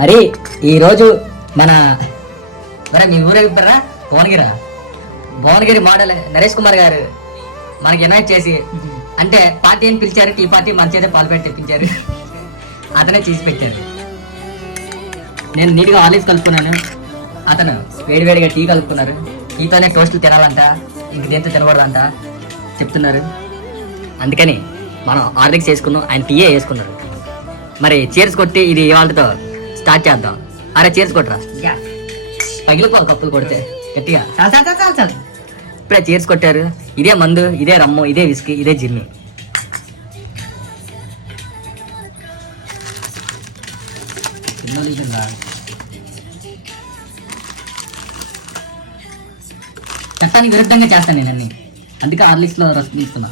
మరి ఈరోజు మన మరి మీ ఊరే ఇస్తారా భువనగిరి మోడల్ నరేష్ కుమార్ గారు మనకి ఇన్వైట్ చేసి అంటే పార్టీ ఏం పిలిచారు, టీ పార్టీ మన చేతే పాలు పెట్టి తెప్పించారు. అతనే చేసి పెట్టారు. నేను నీట్గా ఆలివ్స్ కలుపుకున్నాను, అతను వేడివేడిగా టీ కలుపుకున్నారు. టీతోనే టోస్టులు తినాలంట, ఇంక దేంతో తినకూడదంట చెప్తున్నారు. అందుకని మనం ఆర్డర్ చేసుకున్నాం, ఆయన టీయే వేసుకున్నారు. మరి చీర్స్ కొట్టి ఇది ఇవాళతో స్టార్ట్ చేద్దాం. అరే చీర్స్ కొట్టరా, పగిలిపోవాలి కప్పులు కొడితే గట్టిగా. చాలు ఇప్పుడే చీర్స్ కొట్టారు. ఇదే మందు, ఇదే రమ్ము, ఇదే విస్కీ, ఇదే జిమ్మి. చట్టానికి విరుద్ధంగా చేస్తాను నేను అన్ని, అందుకే హార్లిక్స్ లో రసం తీసుకున్నా.